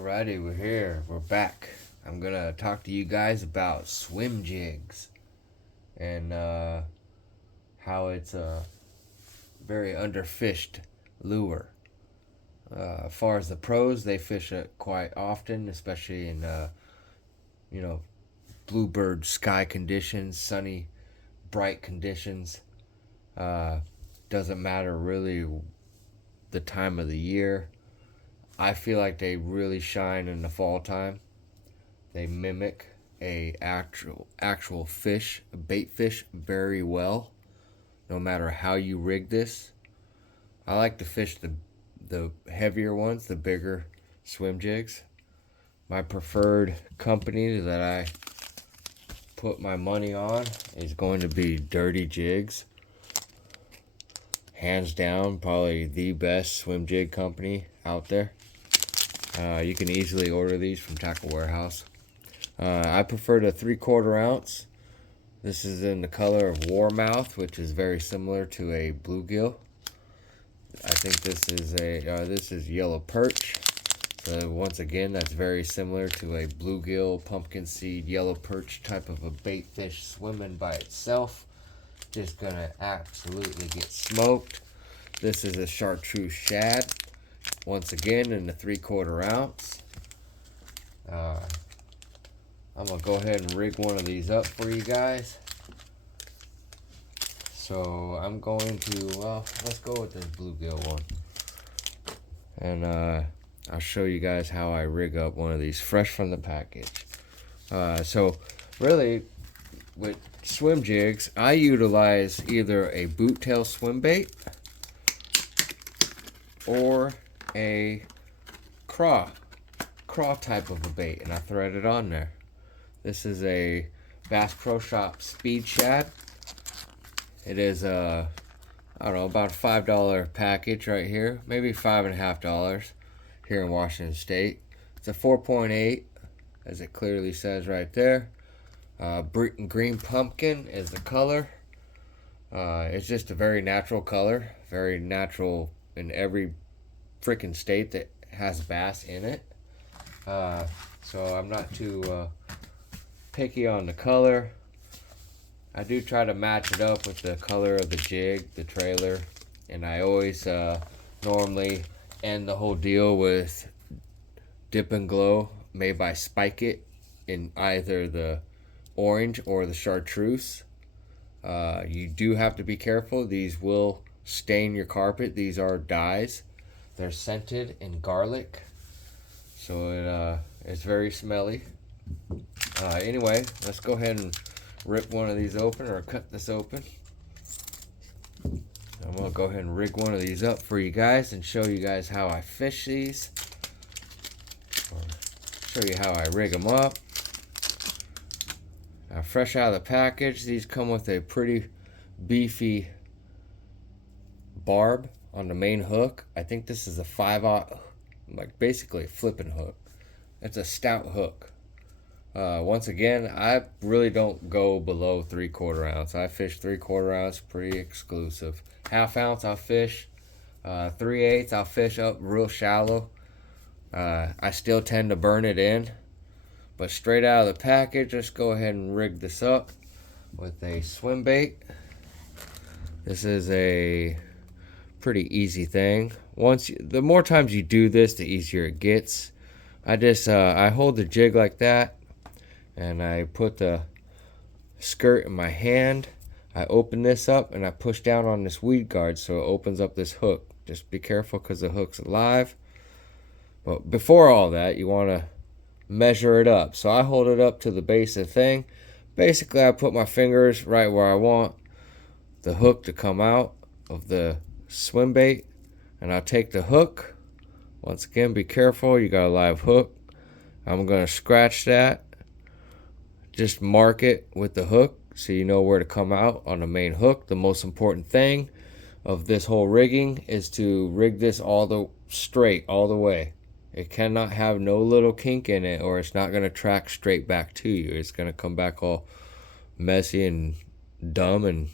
Alrighty, we're here. We're back. I'm gonna talk to you guys about Swimjigs and how it's a very underfished lure. As far as the pros, they fish it quite often, especially in you know bluebird sky conditions, sunny, bright conditions. Uh, doesn't matter really the time of the year. I feel like they really shine in the fall time. They mimic a actual fish, a bait fish, very well. No matter how you rig this, I like to fish the heavier ones, the bigger swim jigs. My preferred company that I put my money on is going to be Dirty Jigs. Hands down, probably the best swim jig company out there. You can easily order these from Tackle Warehouse. I prefer the 3/4 ounce. This is in the color of Warmouth, which is very similar to a bluegill. I think this is yellow perch. So once again, that's very similar to a bluegill, pumpkin seed, yellow perch type of a bait fish swimming by itself. Just gonna absolutely get smoked. This is a chartreuse shad. Once again, in the 3/4 ounce. I'm gonna go ahead and rig one of these up for you guys. So I'm going to, let's go with this bluegill one. And I'll show you guys how I rig up one of these fresh from the package. So really, with swim jigs, I utilize either a boot tail swim bait or a craw type of a bait, and I thread it on there. This is a Bass Pro Shop Speed Shad. It is I don't know, about a $5 package right here, maybe $5.50 here in Washington State. It's a 4.8, as it clearly says right there. Green pumpkin is the color. It's just a very natural color, very natural in every freaking state that has bass in it. So I'm not too picky on the color. I do try to match it up with the color of the jig, the trailer, and I always normally end the whole deal with Dip and Glow made by Spike It in either the orange or the chartreuse. You do have to be careful. These will stain your carpet. These are dyes. They're scented in garlic, so it's very smelly. Anyway, let's go ahead and rip one of these open, or cut this open. I'm gonna go ahead and rig one of these up for you guys and show you guys how I fish these, or show you how I rig them up. Now, fresh out of the package, these come with a pretty beefy barb on the main hook. I think this is a 5/0, like basically a flipping hook. It's a stout hook. Once again, I really don't go below 3/4 ounce. I fish 3/4 ounce, pretty exclusive. 1/2 ounce I'll fish. 3/8 I'll fish up real shallow. I still tend to burn it in. But straight out of the package, let's go ahead and rig this up with a swim bait. This is a pretty easy thing. The more times you do this, the easier it gets. I hold the jig like that, and I put the skirt in my hand. I open this up and I push down on this weed guard so it opens up this hook. Just be careful because the hook's alive. But before all that, you want to measure it up. So I hold it up to the base of the thing. Basically, I put my fingers right where I want the hook to come out of the swim bait, and I'll take the hook. Once again, be careful, you got a live hook. I'm going to scratch that. Just mark it with the hook so you know where to come out on the main hook. The most important thing of this whole rigging is to rig this straight all the way. It cannot have no little kink in it, or it's not going to track straight back to you. It's going to come back all messy and dumb and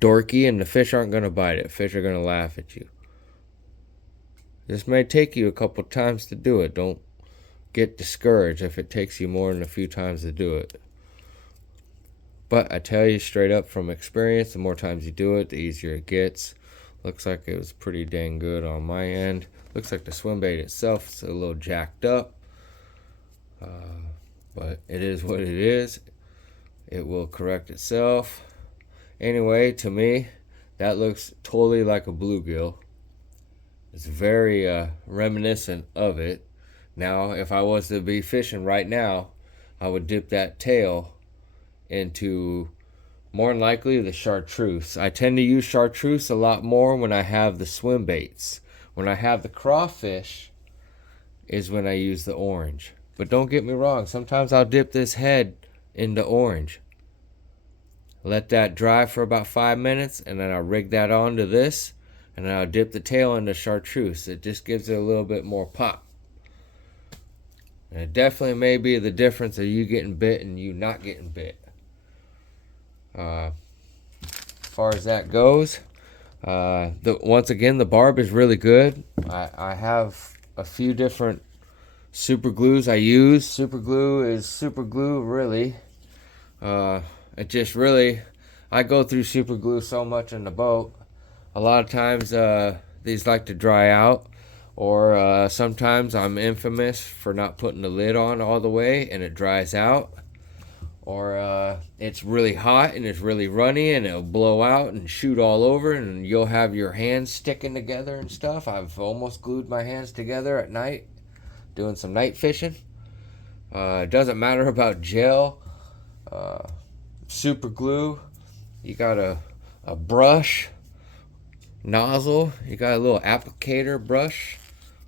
dorky, and the fish aren't going to bite it. Fish are going to laugh at you. This may take you a couple times to do it. Don't get discouraged if it takes you more than a few times to do it. But I tell you straight up from experience, the more times you do it, the easier it gets. Looks like it was pretty dang good on my end. Looks like the swim bait itself is a little jacked up. But it is what it is. It will correct itself. Anyway, to me, that looks totally like a bluegill. It's very reminiscent of it. Now, if I was to be fishing right now, I would dip that tail into more than likely the chartreuse. I tend to use chartreuse a lot more when I have the swim baits. When I have the crawfish is when I use the orange. But don't get me wrong, sometimes I'll dip this head into orange. Let that dry for about 5 minutes, and then I'll rig that onto this, and then I'll dip the tail into chartreuse. It just gives it a little bit more pop. And it definitely may be the difference of you getting bit and you not getting bit. As far as that goes, once again, the barb is really good. I have a few different super glues I use. Super glue is super glue, really. It just really, I go through super glue so much in the boat. A lot of times these like to dry out, or sometimes I'm infamous for not putting the lid on all the way and it dries out. Or it's really hot and it's really runny and it'll blow out and shoot all over, and you'll have your hands sticking together and stuff. I've almost glued my hands together at night doing some night fishing. It doesn't matter about gel, super glue. You got a brush, nozzle. You got a little applicator brush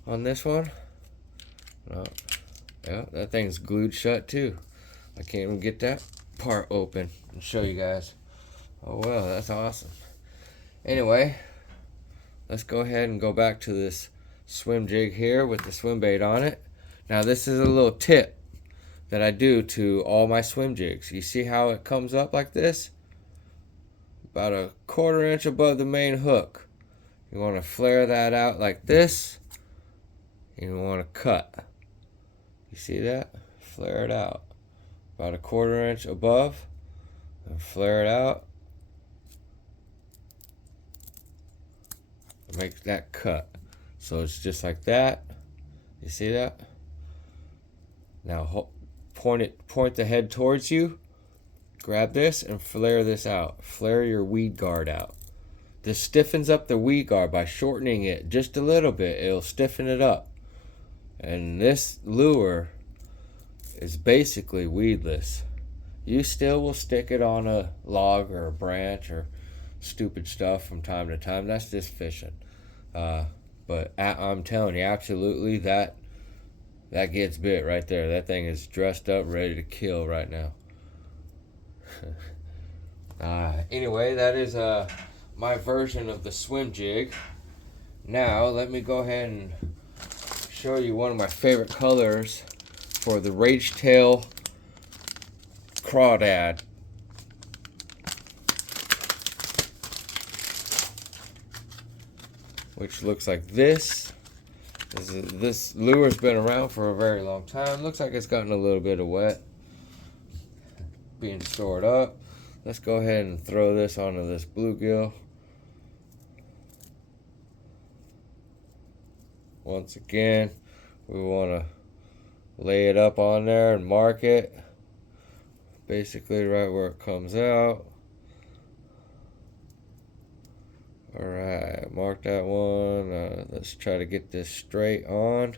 on this one. Yeah, that thing's glued shut too. I can't even get that part open and show you guys. Oh well, that's awesome. Anyway, let's go ahead and go back to this swim jig here with the swim bait on it. Now this is a little tip that I do to all my swim jigs. You see how it comes up like this? About a 1/4 inch above the main hook. You want to flare that out like this. And you want to cut. You see that? Flare it out. About a 1/4 inch above, and flare it out. Make that cut. So it's just like that. You see that? Now point the head towards you. Grab this and flare this out. Flare your weed guard out. This stiffens up the weed guard by shortening it just a little bit. It'll stiffen it up. And this lure is basically weedless. You still will stick it on a log or a branch or stupid stuff from time to time. That's just fishing. But I'm telling you, absolutely, that gets bit right there. That thing is dressed up, ready to kill right now. Anyway, that is my version of the swim jig. Now, let me go ahead and show you one of my favorite colors for the Rage Tail Crawdad. Which looks like this. This lure's been around for a very long time. Looks like it's gotten a little bit of wet. Being stored up. Let's go ahead and throw this onto this bluegill. Once again, we want to lay it up on there and mark it. Basically right where it comes out. Alright, mark that one. Let's try to get this straight on.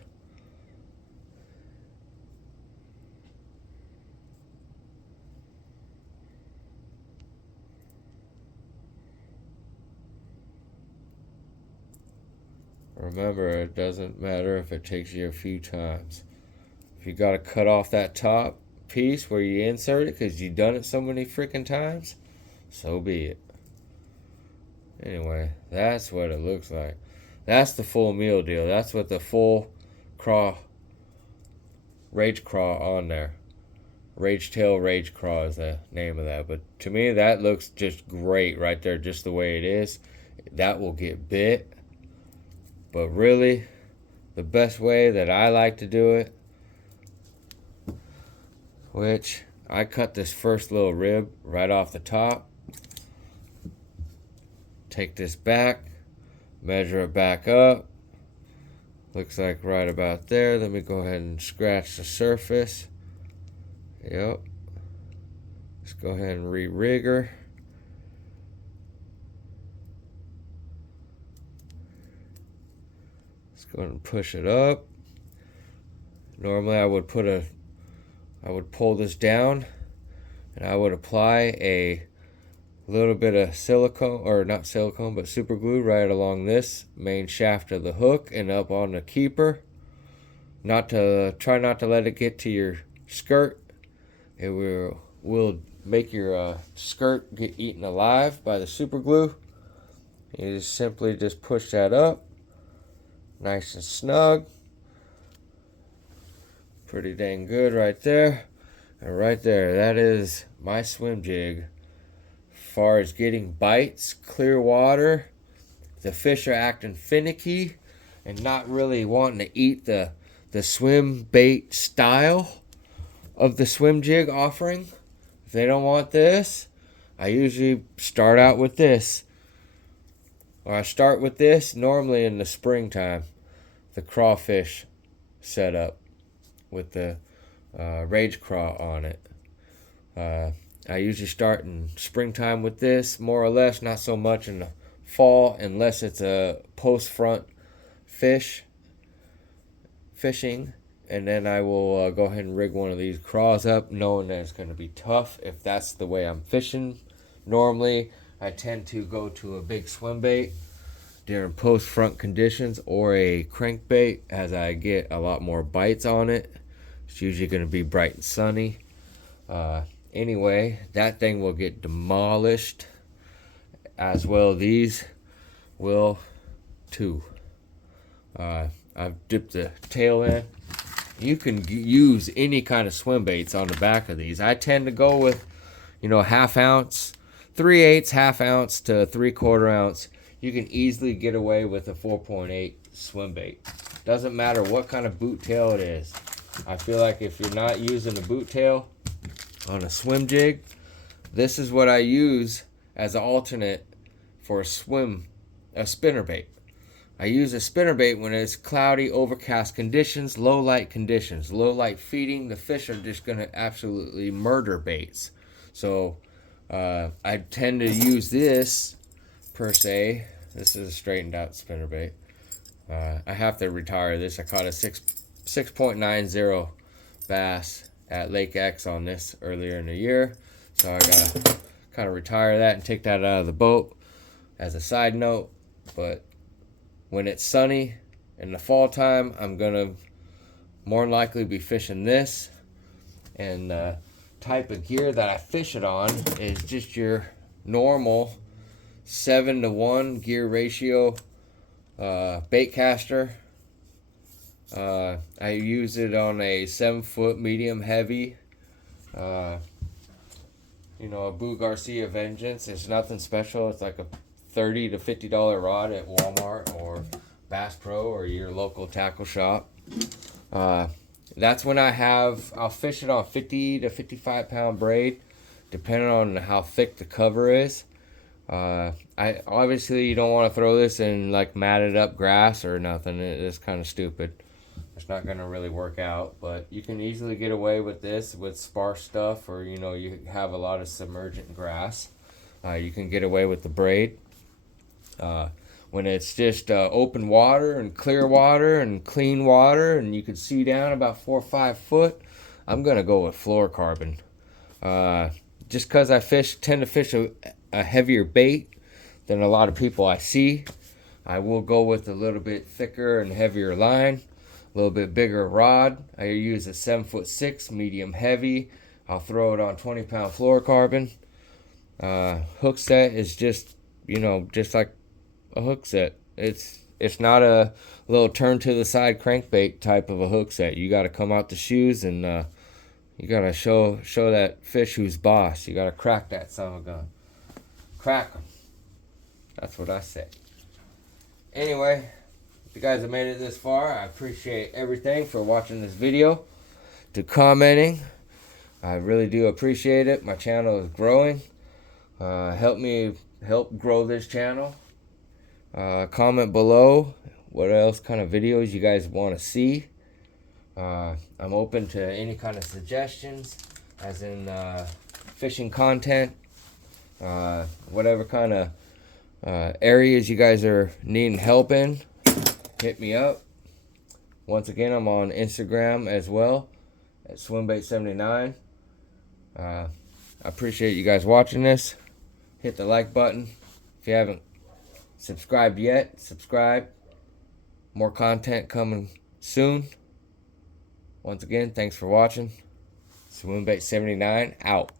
Remember, it doesn't matter if it takes you a few times. If you got to cut off that top piece where you insert it because you've done it so many freaking times, so be it. Anyway, that's what it looks like. That's the full meal deal. That's what the full Rage Craw on there. Rage Tail Rage Craw is the name of that. But to me, that looks just great right there, just the way it is. That will get bit. But really, the best way that I like to do it, which I cut this first little rib right off the top. Take this back, measure it back up. Looks like right about there. Let me go ahead and scratch the surface. Yep. Let's go ahead and re-rig her. Let's go ahead and push it up. Normally I would pull this down and I would apply a little bit of silicone, or not silicone, but super glue right along this main shaft of the hook and up on the keeper. Try not to let it get to your skirt. It will make your skirt get eaten alive by the super glue. You just simply push that up, nice and snug. Pretty dang good right there. And right there, that is my swim jig. As far as getting bites, clear water, the fish are acting finicky and not really wanting to eat the swim bait style of the swim jig offering. If they don't want this, I usually start out with this. Or I start with this normally in the springtime, the crawfish setup with the rage craw on it. I usually start in springtime with this, more or less, not so much in the fall, unless it's a post-front fishing. And then I will go ahead and rig one of these craws up, knowing that it's going to be tough if that's the way I'm fishing. Normally, I tend to go to a big swim bait during post-front conditions, or a crankbait, as I get a lot more bites on it. It's usually going to be bright and sunny. Anyway, that thing will get demolished, as well these will too. I've dipped the tail in. You can use any kind of swim baits on the back of these. I tend to go with, half ounce, 3/8, half ounce to 3/4 ounce. You can easily get away with a 4.8 swim bait. Doesn't matter what kind of boot tail it is. I feel like if you're not using a boot tail on a swim jig, this is what I use as an alternate for a spinnerbait. I use a spinnerbait when it's cloudy, overcast conditions, low light conditions. Low light feeding, the fish are just going to absolutely murder baits. So I tend to use this per se. This is a straightened out spinnerbait. I have to retire this. I caught a 6.90 bass at Lake X on this earlier in the year. So I gotta kind of retire that and take that out of the boat as a side note. But when it's sunny in the fall time, I'm gonna more than likely be fishing this. And the type of gear that I fish it on is just your normal 7-to-1 gear ratio bait caster. I use it on a 7-foot medium heavy. A Boo Garcia Vengeance. It's nothing special. It's like a $30 to $50 rod at Walmart or Bass Pro or your local tackle shop. That's when I'll fish it on 50 to 55 pound braid, depending on how thick the cover is. Obviously you don't want to throw this in like matted up grass or nothing. It's kind of stupid. It's not going to really work out, but you can easily get away with this with sparse stuff, or you have a lot of submergent grass. You can get away with the braid. When it's just open water and clear water and clean water and you can see down about 4 or 5 foot, I'm going to go with fluorocarbon. Just because I tend to fish a heavier bait than a lot of people I see, I will go with a little bit thicker and heavier line, a little bit bigger rod. I use a 7'6" medium heavy. I'll throw it on 20-pound fluorocarbon. Hook set is just like a hook set. It's not a little turn to the side crankbait type of a hook set. You got to come out the shoes and you got to show that fish who's boss. You got to crack that son of a gun. Crack them. That's what I say. Anyway, if you guys have made it this far, I appreciate everything for watching this video, to commenting. I really do appreciate it. My channel is growing. Help me help grow this channel. Comment below what else kind of videos you guys want to see. I'm open to any kind of suggestions, as in fishing content, whatever kind of areas you guys are needing help in, hit me up. Once again, I'm on Instagram as well at Swimbait79. I appreciate you guys watching this. Hit the like button. If you haven't subscribed yet, subscribe. More content coming soon. Once again, thanks for watching. Swimbait79 out.